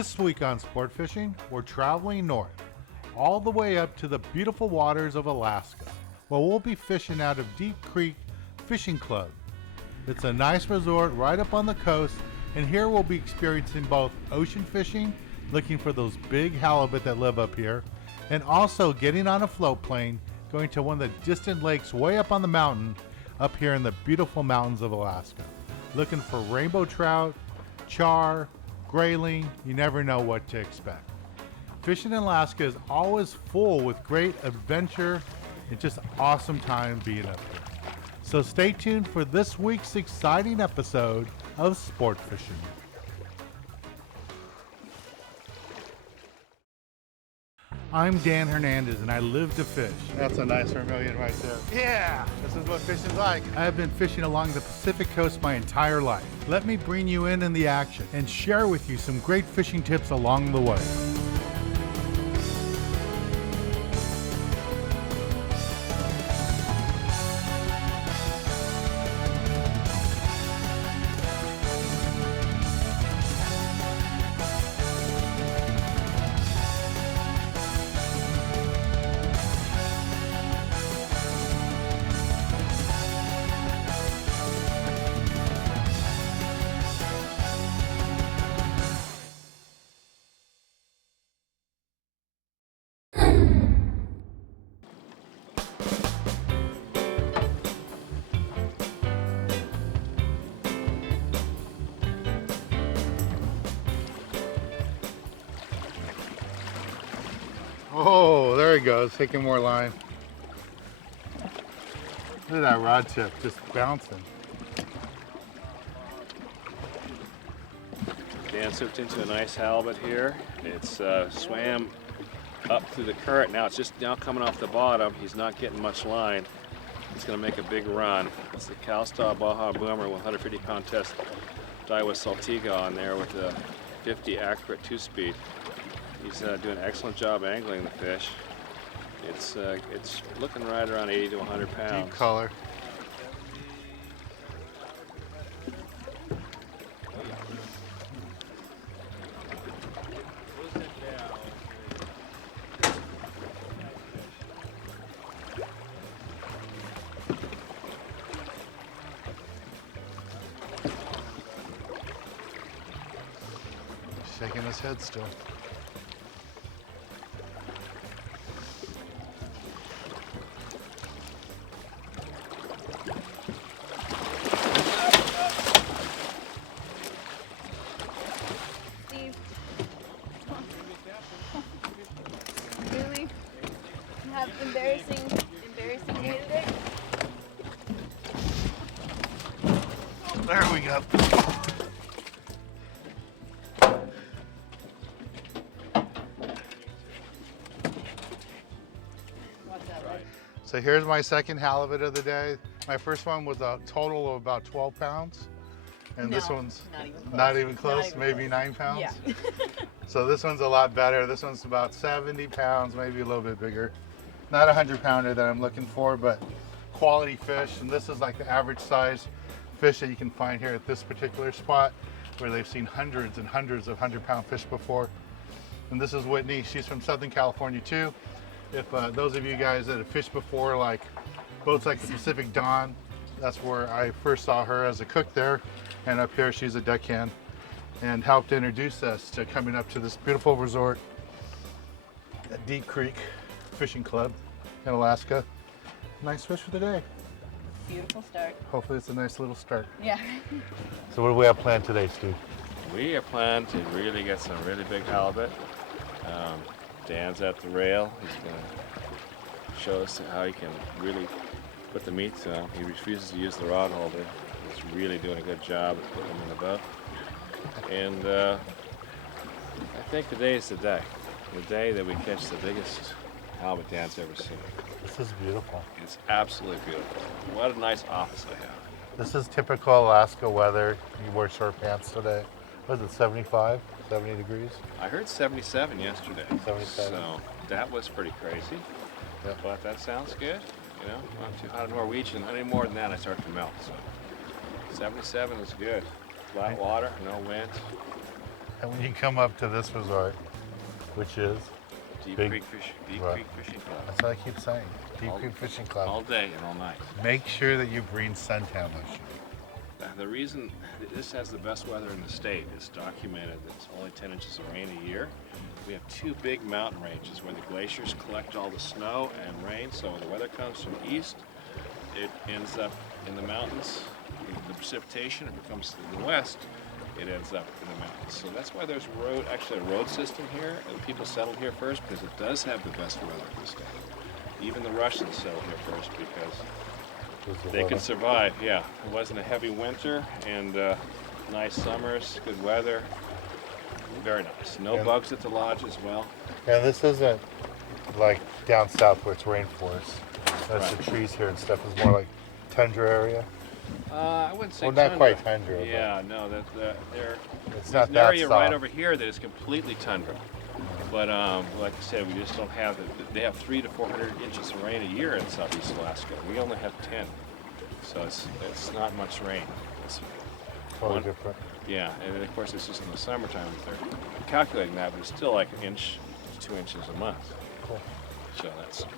This week on Sport Fishing, we're traveling north, all the way up to the beautiful waters of Alaska, where we'll be fishing out of Deep Creek Fishing Club. It's a nice resort right up on the coast, and here we'll be experiencing both ocean fishing, looking for those big halibut that live up here, and also getting on a float plane, going to one of the distant lakes way up on the mountain, up here in the beautiful mountains of Alaska, looking for rainbow trout, char, grayling. You never know what to expect. Fishing in Alaska is always full with great adventure and just awesome time being up here. So stay tuned for this week's exciting episode of Sport Fishing. I'm Dan Hernandez and I live to fish. That's a nice vermilion right there. Yeah, this is what fishing's like. I have been fishing along the Pacific coast my entire life. Let me bring you in the action and share with you some great fishing tips along the way. Oh, there he goes, taking more line. Look at that rod tip just bouncing. Dan hooked into a nice halibut here. It's swam up through the current. Now it's just now coming off the bottom. He's not getting much line. He's going to make a big run. It's the Calstar Baja Boomer 150-pound test Daiwa Saltiga on there with a 50 accurate 2-speed. He's doing an excellent job angling the fish. It's looking right around 80 to 100 pounds. Deep color. Shaking his head still. Really? You have embarrassing day today? There we go. What's that, right? So here's my second halibut of the day. My first one was a total of about 12 pounds. And this No, one's not even close. maybe 9 pounds. Yeah. So this one's a lot better. This one's about 70 pounds, maybe a little bit bigger. Not a 100-pounder that I'm looking for, but quality fish. And this is like the average size fish that you can find here at this particular spot, where they've seen hundreds and hundreds of 100-pound fish before. And this is Whitney. She's from Southern California too. If those of you guys that have fished before, like boats like the Pacific Dawn, that's where I first saw her as a cook there. And up here, she's a deckhand and helped introduce us to coming up to this beautiful resort at Deep Creek Fishing Club in Alaska. Nice fish for the day. Beautiful start. Hopefully it's a nice little start. Yeah. So what do we have planned today, Stu? We are planning to really get some really big halibut. Dan's at the rail. He's going to show us how he can really put the meat to him. He refuses to use the rod holder. He's really doing a good job of putting them in the boat. And I think today is the day that we catch the biggest halibut Dan's ever seen. This is beautiful. It's absolutely beautiful. What a nice office I have. This is typical Alaska weather. You wore short pants today. Was it 75, 70 degrees? I heard 77 yesterday. 77. So that was pretty crazy. Yep. But that sounds good. You know, not too hot in Norwegian. Any more than that, I start to melt. So 77 is good. Flat water, no wind. And when you come up to this resort, which is Deep Big- Creek right. Fishing Club. that's what I keep saying, Deep Creek Fishing Club. All day and all night. Make sure that you bring suntan lotion. The reason this has the best weather in the state is documented that it's only 10 inches of rain a year. We have two big mountain ranges where the glaciers collect all the snow and rain, so when the weather comes from east, it ends up in the mountains, the precipitation. If it comes to the west, it ends up in the mountains. So that's why there's actually a road system here, and people settled here first because it does have the best weather in the state. Even the Russians settled here first because they could survive. Yeah, it wasn't a heavy winter and nice summers, good weather. Very nice. No Yeah. bugs at the lodge as well. Yeah, this isn't like down south where it's rainforest. There's Right. the trees here and stuff. It's more like tundra area. I wouldn't say Well, not tundra. quite tundra, but- Yeah, no, It's there's not an that area right soft. over here that is completely tundra. But like I said, we just don't have it. They have 300 to 400 inches of rain a year in southeast Alaska. We only have 10, so it's not much rain. It's Totally one- different. Yeah, and then of course it's just in the summertime that they're calculating that, but it's still like an inch to 2 inches a month. Cool. So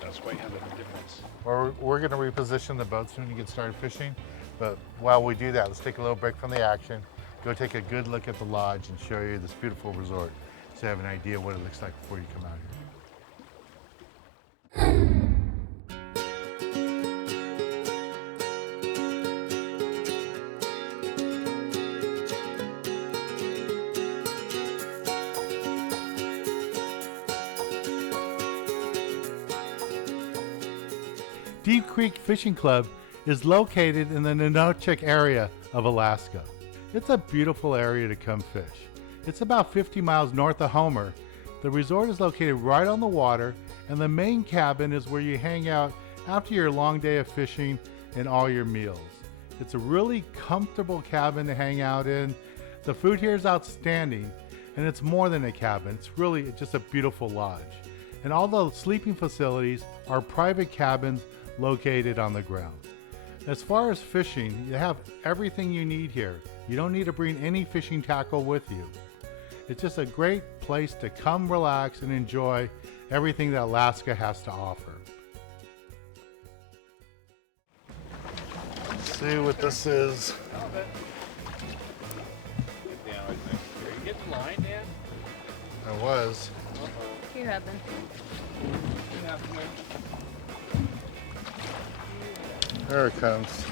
that's why you have the difference. We're going to reposition the boat soon to get started fishing. But while we do that, let's take a little break from the action, go take a good look at the lodge and show you this beautiful resort so you have an idea what it looks like before you come out here. Deep Creek Fishing Club is located in the Nunotchik area of Alaska. It's a beautiful area to come fish. It's about 50 miles north of Homer. The resort is located right on the water, and the main cabin is where you hang out after your long day of fishing and all your meals. It's a really comfortable cabin to hang out in. The food here is outstanding, and it's more than a cabin. It's really just a beautiful lodge. And all the sleeping facilities are private cabins located on the ground. As far as fishing, you have everything you need here. You don't need to bring any fishing tackle with you. It's just a great place to come relax and enjoy everything that Alaska has to offer. Let's see what this is. Get down, I think. Are you getting the line, Dan? I was. You have been. There it comes.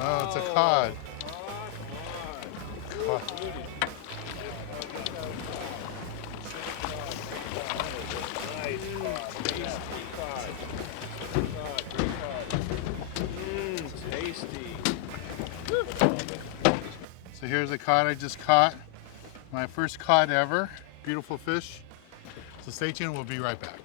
Oh, it's a cod. Cod. So here's a cod I just caught. My first cod ever. Beautiful fish. So stay tuned, we'll be right back.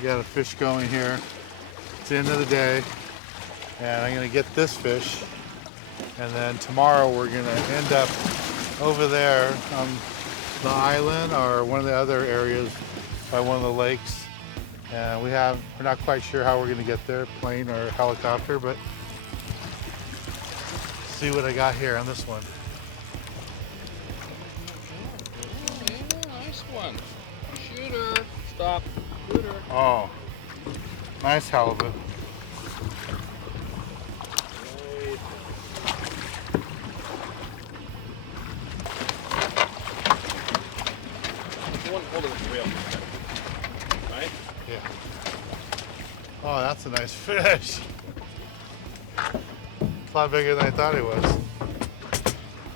We got a fish going here. It's the end of the day. And I'm gonna get this fish. And then tomorrow we're gonna end up over there on the island or one of the other areas by one of the lakes. And we're not quite sure how we're gonna get there, plane or helicopter, but see what I got here on this one. Nice one. Shooter. Stop. Shooter. Oh, nice halibut. The one holding the reel. Right? Yeah. Oh, that's a nice fish. It's a lot bigger than I thought it was.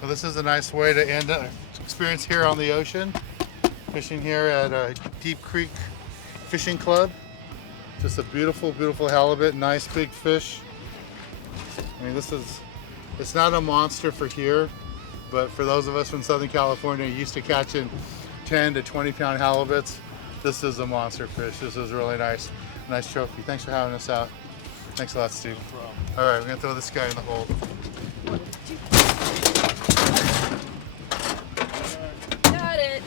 Well, this is a nice way to end an experience here on the ocean. Fishing here at Deep Creek Fishing Club. Just a beautiful, beautiful halibut, nice big fish. I mean, it's not a monster for here, but for those of us from Southern California used to catching 10 to 20 pound halibuts, this is a monster fish. This is really nice. Nice trophy. Thanks for having us out. Thanks a lot, Steve. All right, we're gonna throw this guy in the hole. Got it.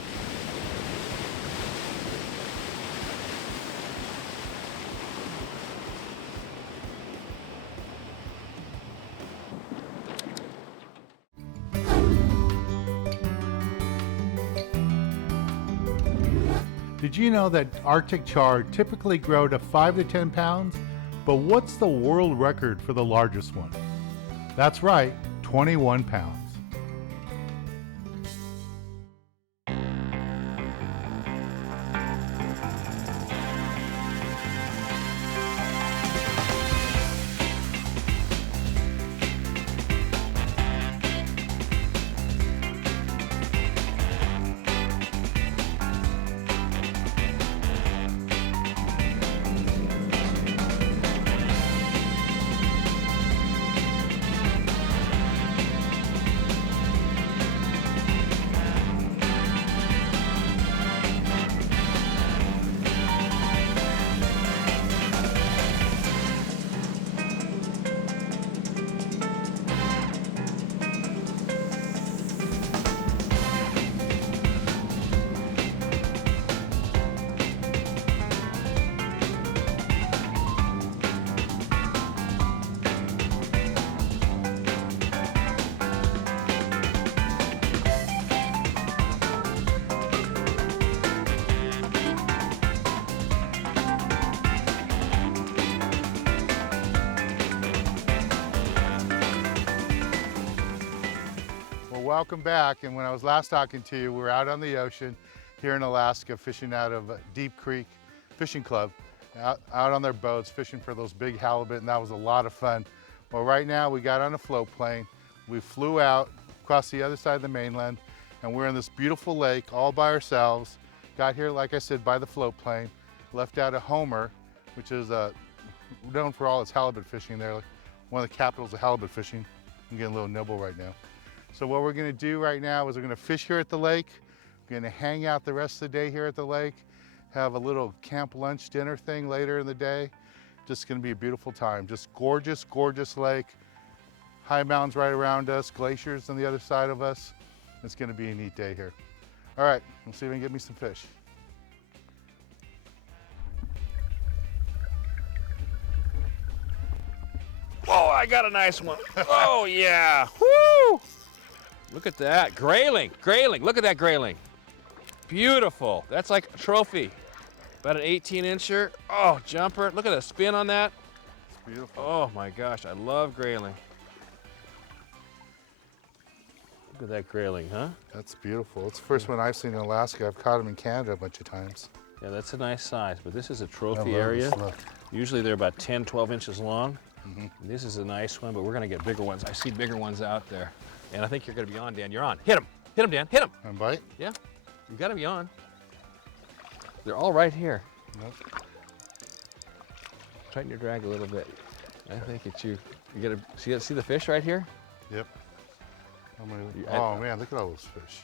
Did you know that Arctic char typically grow to 5 to 10 pounds? But what's the world record for the largest one? That's right, 21 pounds. Welcome back. And when I was last talking to you, we were out on the ocean here in Alaska fishing out of Deep Creek Fishing Club, out on their boats fishing for those big halibut, and that was a lot of fun. Well, right now we got on a float plane. We flew out across the other side of the mainland, and we're in this beautiful lake all by ourselves. Got here, like I said, by the float plane. Left out of Homer, which is known for all its halibut fishing there, like one of the capitals of halibut fishing. I'm getting a little nibble right now. So what we're gonna do right now is we're gonna fish here at the lake. We're gonna hang out the rest of the day here at the lake, have a little camp lunch dinner thing later in the day. Just gonna be a beautiful time. Just gorgeous, gorgeous lake. High mountains right around us, glaciers on the other side of us. It's gonna be a neat day here. All right, let's see if we can get me some fish. Oh, I got a nice one. Oh, yeah. Woo! Look at that. Grayling. Grayling. Look at that grayling. Beautiful. That's like a trophy. About an 18-incher. Oh, jumper. Look at the spin on that. It's beautiful. Oh, my gosh. I love grayling. Look at that grayling, huh? That's beautiful. It's the first one I've seen in Alaska. I've caught them in Canada a bunch of times. Yeah, that's a nice size, but this is a trophy I love area. this look. Usually they're about 10, 12 inches long. This is a nice one, but we're gonna get bigger ones. I see bigger ones out there. And I think you're gonna be on, Dan. You're on. Hit him. Hit him, Dan. Hit him. And bite? Yeah. You gotta be on. They're all right here. Nope. Tighten your drag a little bit. I think it's you. You gotta see the fish right here? Yep. Oh man, look at all those fish.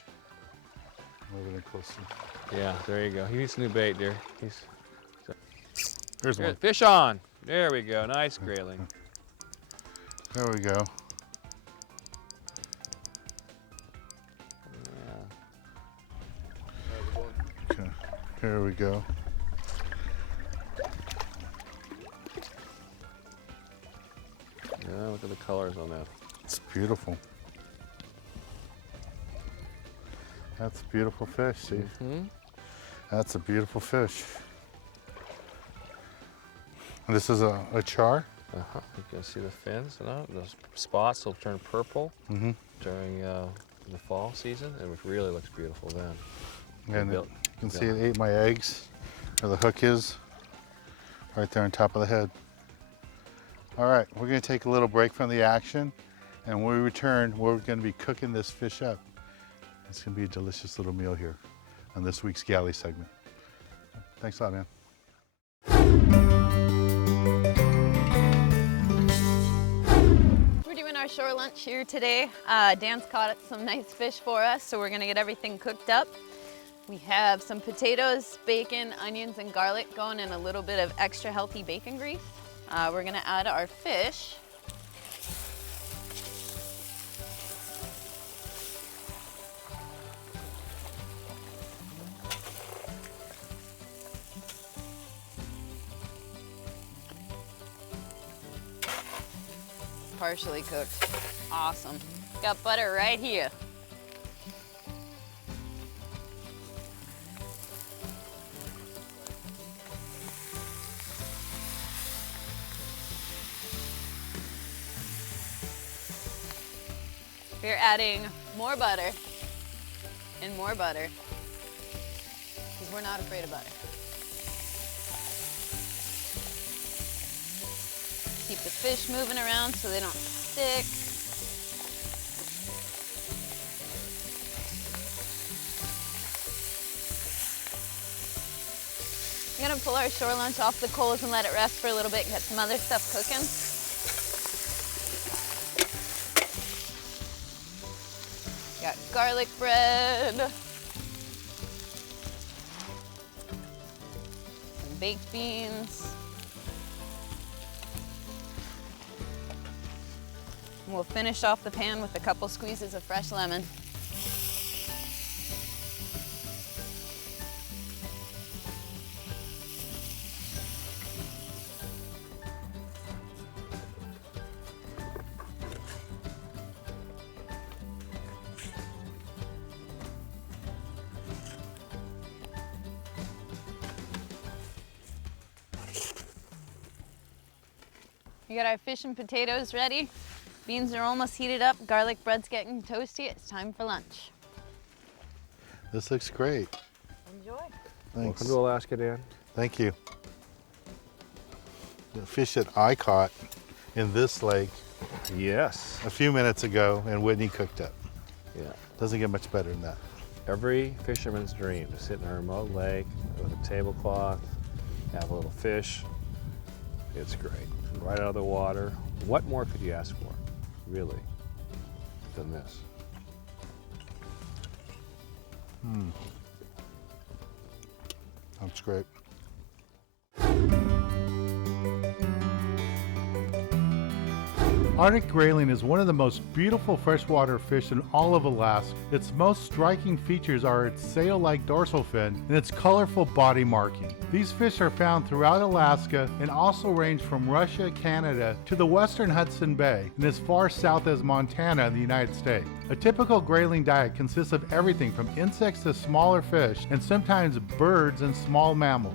Moving in closer. Yeah, there you go. He needs new bait, dear. There's one. Fish on. There we go. Nice grayling. There we go. Okay. Here we go. Yeah, look at the colors on that. It's beautiful. That's a beautiful fish, Steve. That's a beautiful fish. And this is a char? You can see the fins, those spots will turn purple during the fall season, and it really looks beautiful then. And you can see it ate my eggs, where the hook is, right there on top of the head. All right, we're gonna take a little break from the action, and when we return, we're gonna be cooking this fish up. It's gonna be a delicious little meal here on this week's Galley segment. Thanks a lot, man. We're doing our shore lunch here today. Dan's caught some nice fish for us, so we're gonna get everything cooked up. We have some potatoes, bacon, onions, and garlic going in a little bit of extra healthy bacon grease. We're gonna add our fish. Partially cooked. Awesome. Got butter right here. We're adding more butter and more butter because we're not afraid of butter. Keep the fish moving around so they don't stick. I'm gonna pull our shore lunch off the coals and let it rest for a little bit and get some other stuff cooking. Got garlic bread, some baked beans. And we'll finish off the pan with a couple squeezes of fresh lemon. We got our fish and potatoes ready. Beans are almost heated up. Garlic bread's getting toasty. It's time for lunch. This looks great. Enjoy. Thanks. Welcome to Alaska, Dan. Thank you. The fish that I caught in this lake Yes. a few minutes ago and Whitney cooked up. Yeah. Doesn't get much better than that. Every fisherman's dream to sit in a remote lake with a tablecloth, have a little fish. It's great. Right out of the water. What more could you ask for, really, than this? That's great. Arctic grayling is one of the most beautiful freshwater fish in all of Alaska. Its most striking features are its sail-like dorsal fin and its colorful body marking. These fish are found throughout Alaska and also range from Russia, Canada to the western Hudson Bay and as far south as Montana in the United States. A typical grayling diet consists of everything from insects to smaller fish and sometimes birds and small mammals.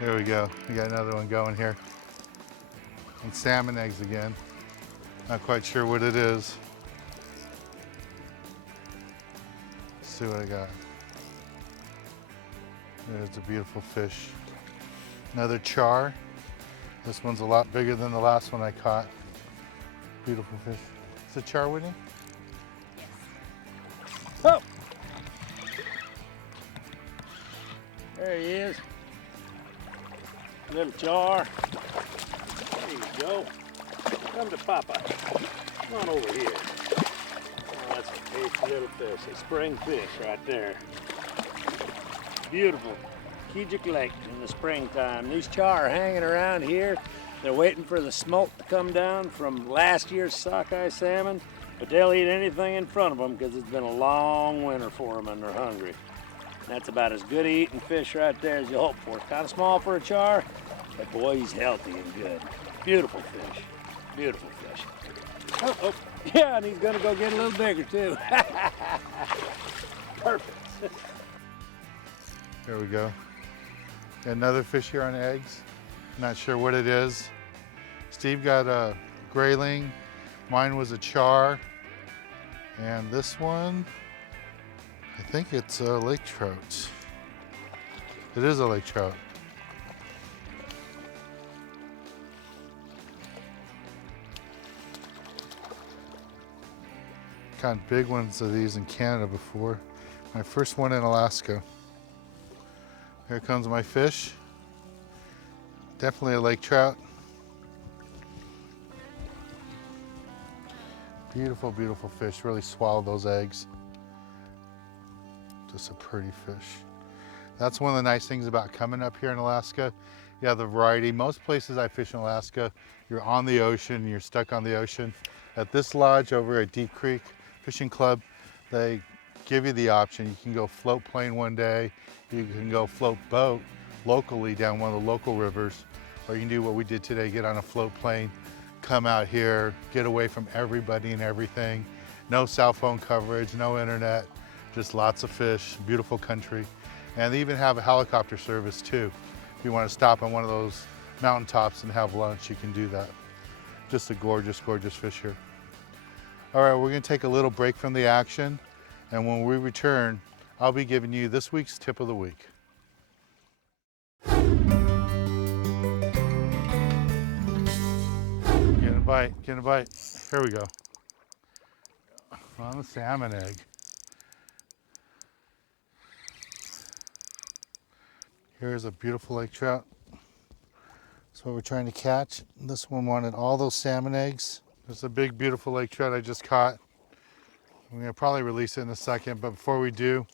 There we go. We got another one going here. And salmon eggs again. Not quite sure what it is. Let's see what I got. There's a beautiful fish. Another char. This one's a lot bigger than the last one I caught. Beautiful fish. Is it char, Whitney? Oh! There he is. Little char. There you go. Come to Papa. Come on over here. Oh, that's a tasty little fish. A spring fish right there. Beautiful. Keejic Lake in the springtime. These char are hanging around here. They're waiting for the smoke to come down from last year's sockeye salmon, but they'll eat anything in front of them because it's been a long winter for them and they're hungry. That's about as good eating fish right there as you hope for. Kind of small for a char, but boy, he's healthy and good. Beautiful fish. Beautiful fish. Oh, oh. Yeah, and he's gonna go get a little bigger too. Perfect. There we go. Got another fish here on eggs. Not sure what it is. Steve got a grayling. Mine was a char. And this one, I think it's a lake trout. It is a lake trout. Caught big ones of these in Canada before. My first one in Alaska. Here comes my fish. Definitely a lake trout. Beautiful, beautiful fish. Really swallowed those eggs. Just a pretty fish. That's one of the nice things about coming up here in Alaska. You have the variety. Most places I fish in Alaska, you're on the ocean, you're stuck on the ocean. At this lodge over at Deep Creek Fishing Club, they give you the option. You can go float plane one day, you can go float boat locally down one of the local rivers, or you can do what we did today, get on a float plane, come out here, get away from everybody and everything. No cell phone coverage, no internet, Just lots of fish, beautiful country. And they even have a helicopter service too. If you want to stop on one of those mountaintops and have lunch, you can do that. Just a gorgeous, gorgeous fish here. All right, we're gonna take a little break from the action. And when we return, I'll be giving you this week's tip of the week. Get a bite, get a bite. Here we go. On the salmon egg. Here's a beautiful lake trout. That's what we're trying to catch. This one wanted all those salmon eggs. There's a big, beautiful lake trout I just caught. I'm gonna probably release it in a second, but before we do,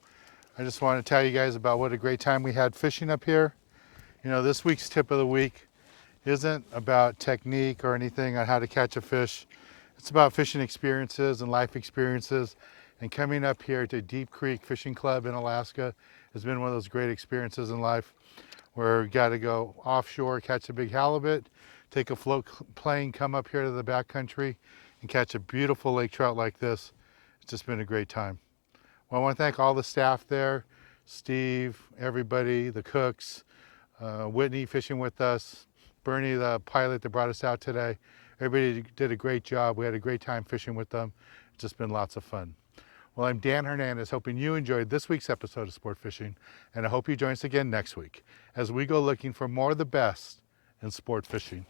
I just want to tell you guys about what a great time we had fishing up here. You know, this week's tip of the week isn't about technique or anything on how to catch a fish. It's about fishing experiences and life experiences. And coming up here to Deep Creek Fishing Club in Alaska has been one of those great experiences in life where we got to go offshore, catch a big halibut, take a float plane, come up here to the backcountry and catch a beautiful lake trout like this. It's just been a great time. Well, I want to thank all the staff there, Steve, everybody, the cooks, Whitney fishing with us, Bernie, the pilot that brought us out today. Everybody did a great job. We had a great time fishing with them. It's just been lots of fun. Well, I'm Dan Hernandez, hoping you enjoyed this week's episode of Sport Fishing, and I hope you join us again next week as we go looking for more of the best in sport fishing.